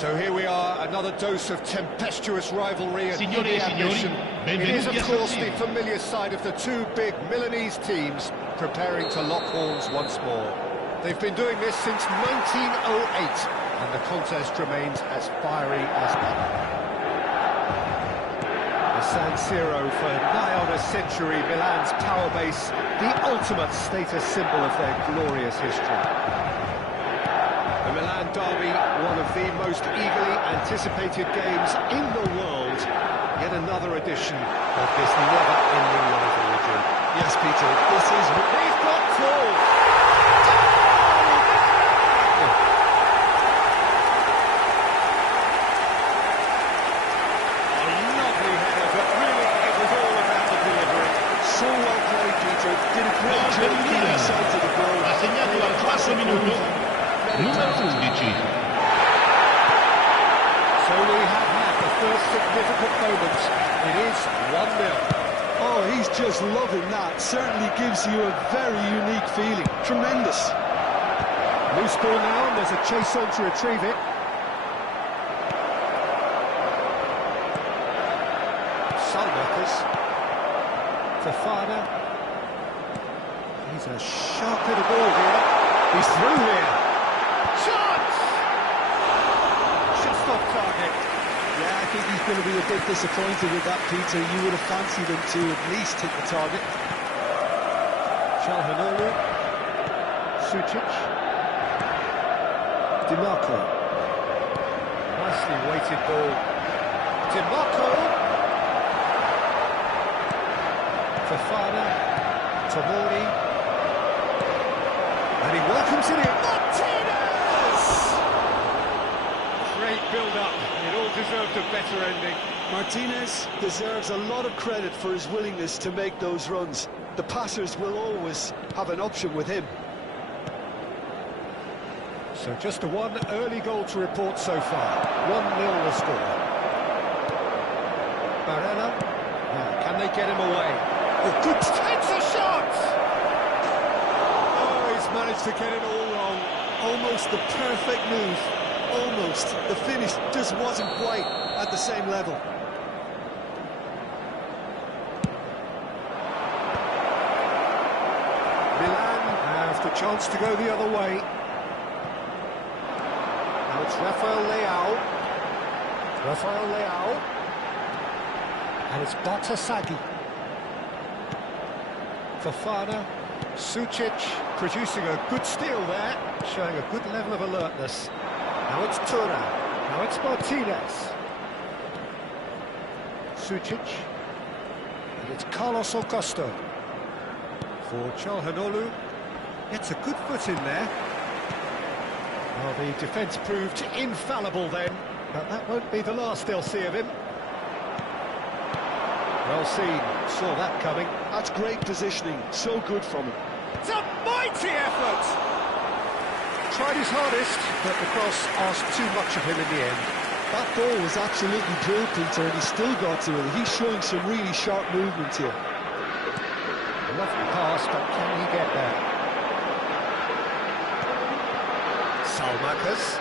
So here we are, another dose of tempestuous rivalry and Signore e signori, It is, of benvenuti a course, the Gjuy. familiar side of the two big Milanese teams preparing to lock horns once more. They've been doing this since 1908, and the contest remains as fiery as ever. The San Siro for nigh on a century, Milan's power base, the ultimate status symbol of their glorious history. The Milan derby, one of the most eagerly anticipated games in the world. Yet another edition of this never-ending rivalry. Yes, Peter, this is... He's got full! A lovely header, but really it was all about the delivery. So well played, Peter. Did a great Gol job del getting Milan. inside to the goal. Ha segnato al quarto minuto, numero 11. So we have had the first significant moment. It is 1-0. Oh, he's just loving that. Certainly gives you a very unique feeling. Tremendous. Loose ball now, and there's a chase on to retrieve it. Salmakers. Fofana. He's a sharp hit of ball here. He's through here. Shot! Just off target. Yeah, I think he's going to be a bit disappointed with that, Peter. You would have fancied him to at least hit the target. Calhanoglu. Sucic. DiMarco. Nicely weighted ball. DiMarco. Fofana. Tomori. And he welcomes it in. Martinez! Great build-up. It all deserved a better ending. Martinez deserves a lot of credit for his willingness to make those runs. The passers will always have an option with him. So just one early goal to report so far. 1-0 the score. Barella. Now, can they get him away? Oh, good. Takes a shot! Oh, he's managed to get it all wrong. Almost the perfect move. Almost. The finish just wasn't quite at the same level. Milan have the chance to go the other way. Now it's Rafael Leao. Rafael Leao. And it's Bartasaghi. Fofana. Sucic producing a good steal there, showing a good level of alertness. Now it's Thuram. Now it's Martinez. Sucic. And it's Carlos Augusto. For Calhanoglu. Gets a good foot in there. Well, the defence proved infallible then, but that won't be the last they'll see of him. Well seen, saw that coming. That's great positioning. So good from him. It's a mighty effort! Tried his hardest, but the cross asked too much of him in the end. That ball was absolutely drilled, Peter, and he still got to it. He's showing some really sharp movement here. A lovely pass, but can he get there? Salmakers.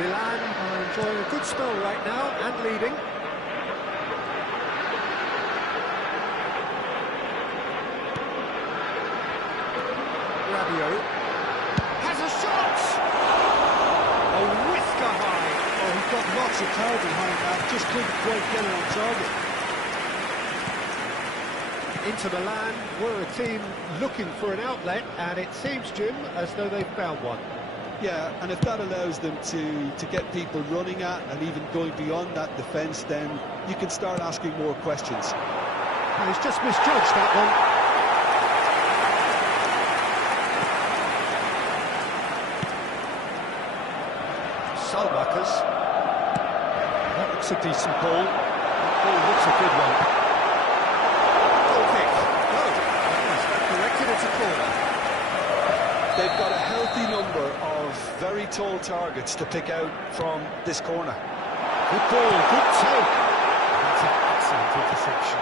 Milan are enjoying a good spell right now and leading. Rabiot has a shot! A whisker high. Oh, he got lots of power behind that, just couldn't quite get it on target. Inter Milan were a team looking for an outlet, and it seems, Jim, as though they've found one. Yeah, and if that allows them to get people running at and even going beyond that defence, then you can start asking more questions. And he's just misjudged that one. Salmakers. That looks a decent ball. That ball looks a good one. Goal kick. Oh, yes, that corrected. It's a corner. They've got a healthy number of very tall targets to pick out from this corner. Good ball, good take. That's an excellent interception.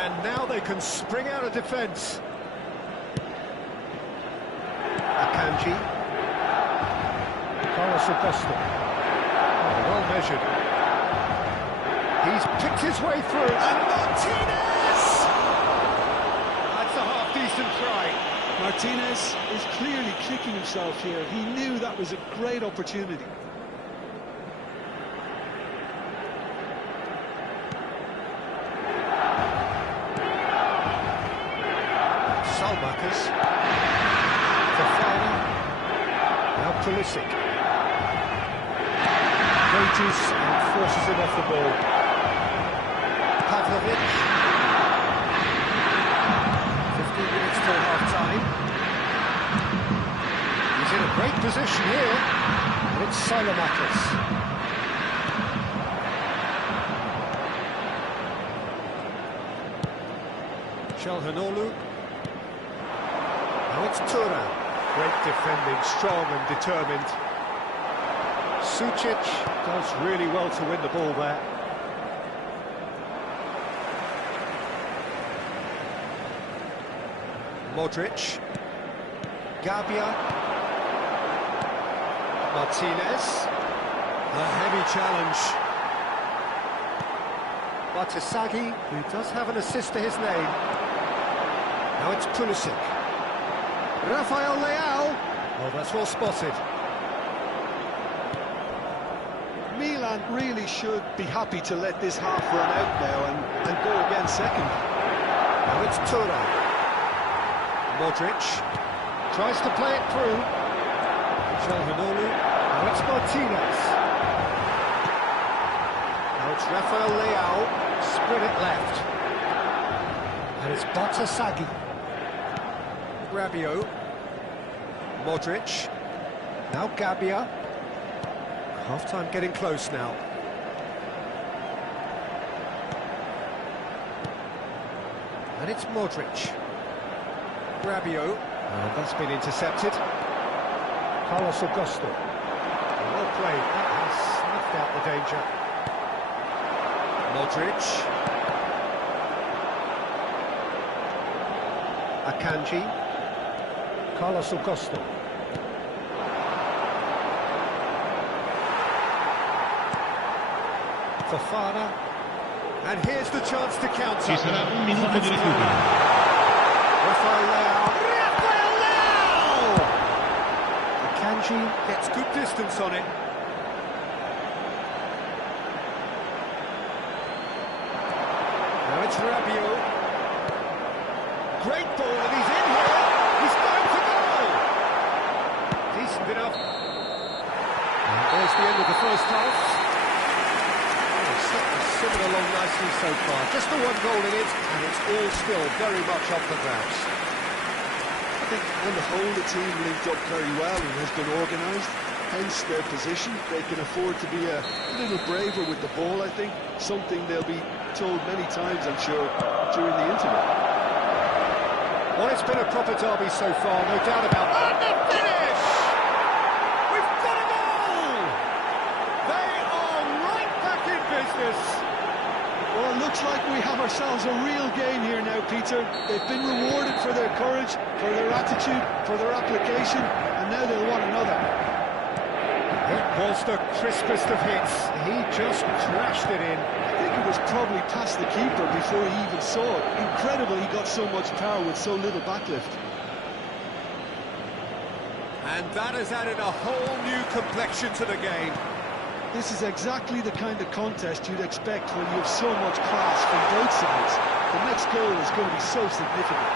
And now they can spring out of defence. Akanji. Carlos Augusto. Oh, well measured. He's picked his way through. And Martinez! That's a half-decent try. Martinez is clearly kicking himself here. He knew that was a great opportunity. Salmakers. Fofana. Now Pulisic. Wages and forces him off the ball. Pavlovic. 15 minutes till half-time. He's in a great position here. And it's Salmakers. Çalhanoğlu. Now it's Tura. Great defending, strong and determined. Sucic does really well to win the ball there. Modric. Gabia. Martinez. A heavy challenge. Batshuayi, who does have an assist to his name. Now it's Pulisic. Rafael Leao. Well, that's well spotted. Milan really should be happy to let this half run out now and go again second. Now it's Tura. Modric tries to play it through. Çalhanoğlu. Now it's Martinez. Now it's Rafael Leao. Sprint it left. And it's Batshuayi. Rabiot. Modric. Now Gabia. Half-time getting close now. And it's Modric. Rabiot. And that's been intercepted. Carlos Augusto. Well played. That has snuffed out the danger. Modric. Akanji. Carlos Augusto. Fofana. And here's the chance to counter. Ci sarà un minuto di recupero. Rafael Leao. Rafael Leao! Akanji gets good distance on it. Now it's Rabiot. Great ball, and he's in here. He's going to goal. Decent enough. And there's the end of the first half. Similar along nicely so far. Just the one goal in it, and it's all still very much up for grabs. I think on the whole the team linked up very well and has been organised, hence their position. They can afford to be a little braver with the ball, I think. Something they'll be told many times, I'm sure, during the interval. Well, it's been a proper derby so far, no doubt about it. And the finish! We've got a goal! They are right back in business. Well, it looks like we have ourselves a real game here now, Peter. They've been rewarded for their courage, for their attitude, for their application, and now they'll want another. It was the crispest of hits. He just crashed it in. I think it was probably past the keeper before he even saw it. Incredible he got so much power with so little backlift. And that has added a whole new complexion to the game. This is exactly the kind of contest you'd expect when you have so much class from both sides. The next goal is going to be so significant.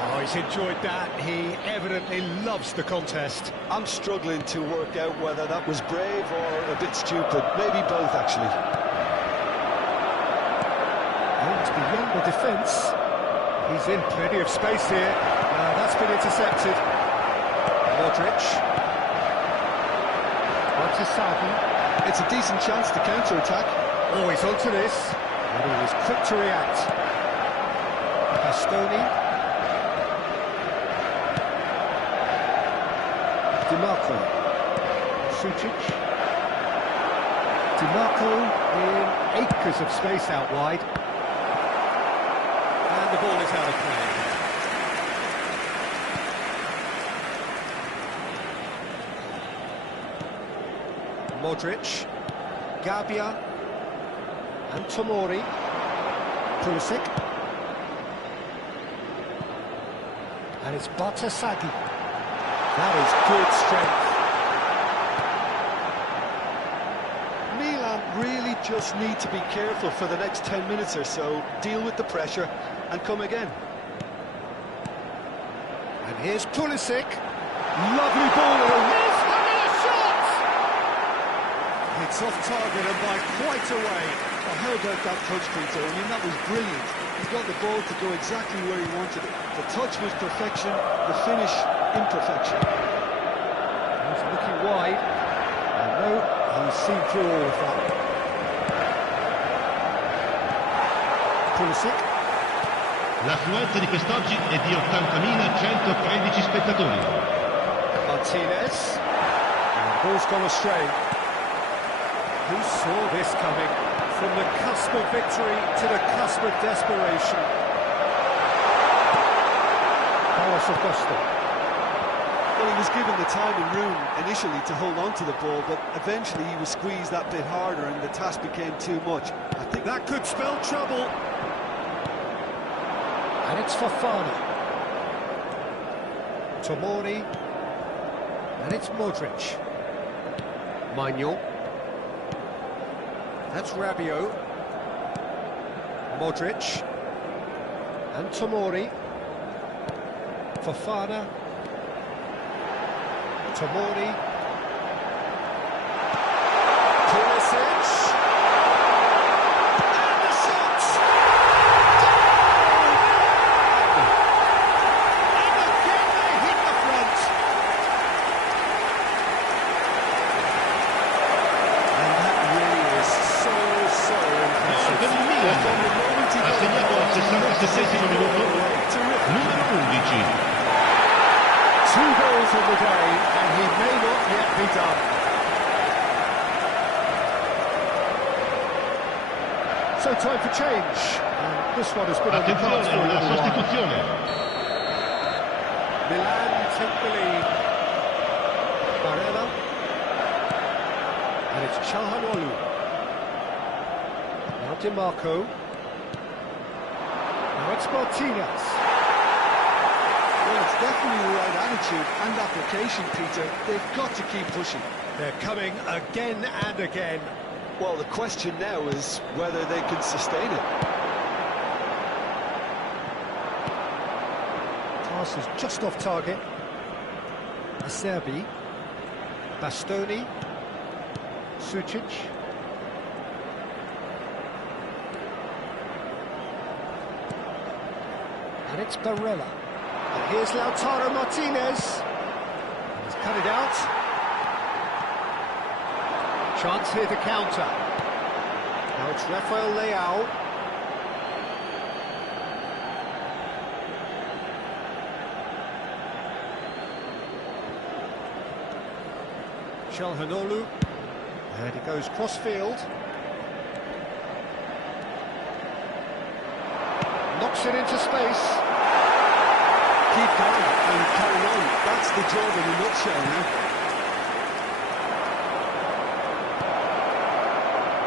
Oh, he's enjoyed that. He evidently loves the contest. I'm struggling to work out whether that was brave or a bit stupid. Maybe both, actually. And beyond the defence, he's in plenty of space here. That's been intercepted. Modric. Batshuayi. It's a decent chance to counter-attack. Oh, he's onto this. And he was quick to react. Bastoni. DiMarco. Sucic. DiMarco in acres of space out wide. And the ball is out of play. Modric, Gabia, and Tomori, Pulisic, and it's Batasagi. That is good strength. Milan really just need to be careful for the next 10 minutes or so, deal with the pressure and come again. And here's Pulisic. Lovely ball. Here's another shot! It's off target and by quite a way. Well, how about that touch, Peter? I mean, that was brilliant. He got the ball to go exactly where he wanted it. The touch was perfection, the finish imperfection. He's looking wide. And no, he's seen through all of that. Pulisic. L'affluenza di quest'oggi è di 80.113 spettatori. Martinez. And the ball's gone astray. Who saw this coming? From the cusp of victory to the cusp of desperation. Carlos Augusto. Well, he was given the time and room initially to hold on to the ball, but eventually he was squeezed that bit harder and the task became too much. I think that could spell trouble. And it's Fofana. Tomori. And it's Modric. Maignan. That's Rabiot. Modric. And Tomori. Fofana. Tomori. Pulisic. And the shot! And again they hit the front. And that really is so impressive. Per il Milan ha segnato al 67esimo minuto numero 11. 2 goals on the day, and he may not yet be done. So time for change. And this one has been on the cards for a Attenzione alla little while. sostituzione. Milan take the lead. Barella. And it's Calhanoglu. Now Di Marco. Now it's Martinez. Well, it's definitely the right attitude and application, Peter. They've got to keep pushing. They're coming again and again. Well, the question now is whether they can sustain it. Pass is just off target. Acerbi. Bastoni. Sucic. And it's Barella. And here's Lautaro Martinez. He's cut it out. Chance here to counter. Now it's Rafael Leao. Calhanoglu. And he goes cross-field. Knocks it into space. Keep going and carry on. That's the job in a nutshell now.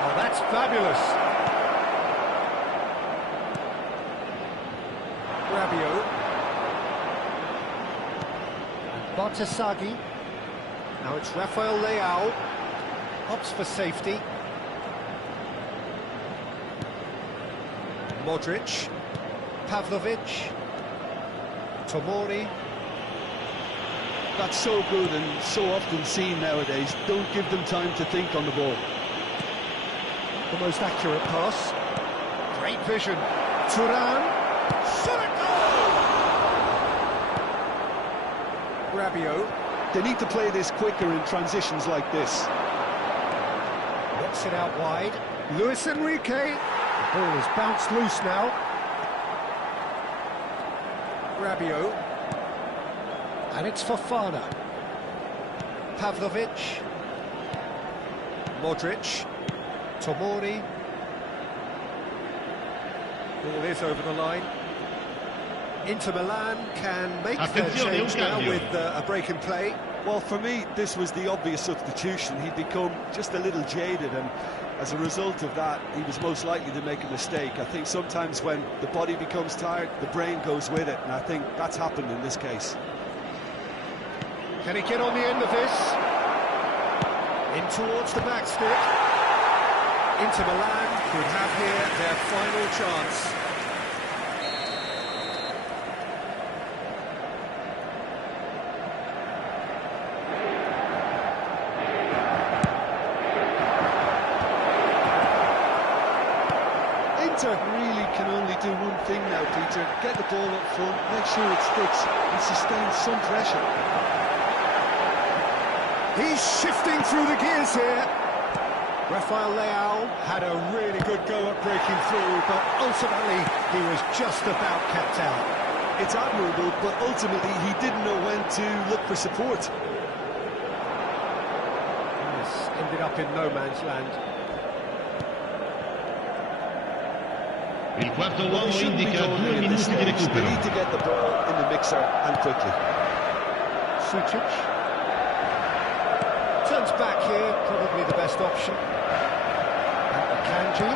Oh, that's fabulous. Rabiot. Batasagi. Now it's Rafael Leao. Opts for safety. Modric. Pavlovic. Tomori. That's so good and so often seen nowadays. Don't give them time to think on the ball. The most accurate pass. Great vision. Thuram. Shot it goal! Rabiot. They need to play this quicker in transitions like this. Knocks it out wide. Luis Enrique. The ball is bounced loose now. Rabiot. And it's Fofana. Pavlovic. Modric. Tomori. Ball is over the line. Inter Milan can make their Attenzione, change un now cambio. with a break in play. Well, for me, this was the obvious substitution. He'd become just a little jaded, and as a result of that, he was most likely to make a mistake. I think sometimes when the body becomes tired, the brain goes with it, and I think that's happened in this case. Can he get on the end of this? In towards the back stick. Inter Milan could have here their final chance. Inter really can only do one thing now, Peter. Get the ball up front, make sure it sticks, and sustain some pressure. He's shifting through the gears here. Rafael Leao had a really good go at breaking through, but ultimately he was just about kept out. It's admirable, but ultimately he didn't know when to look for support. Yes, ended up in no man's land. Il quarto uomo indica 2 minuti di They recupero. need to get the ball in the mixer and quickly. Sucic. Turns back here, probably the best option. And Akanji.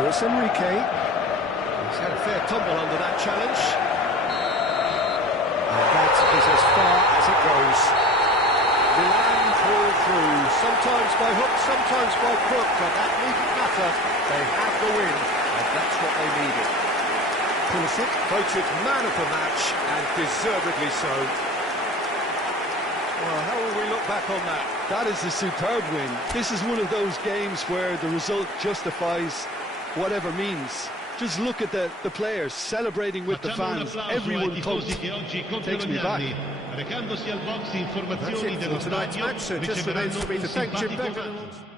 Luis Enrique. He's had a fair tumble under that challenge. And that is as far as it goes. Milan pull through, sometimes by hook, sometimes by crook, but that needn't matter. They have the win, and that's what they needed. Pulisic voted man of the match, and deservedly so. Well, how will we look back on that? That is a superb win. This is one of those games where the result justifies whatever means. Just look at the players celebrating with the fans. Everyone pumped. Takes me back. Recandosi al box, That's informazioni it dello for tonight's stadio match, so just remains for me to thank Jim simpatico Bevan.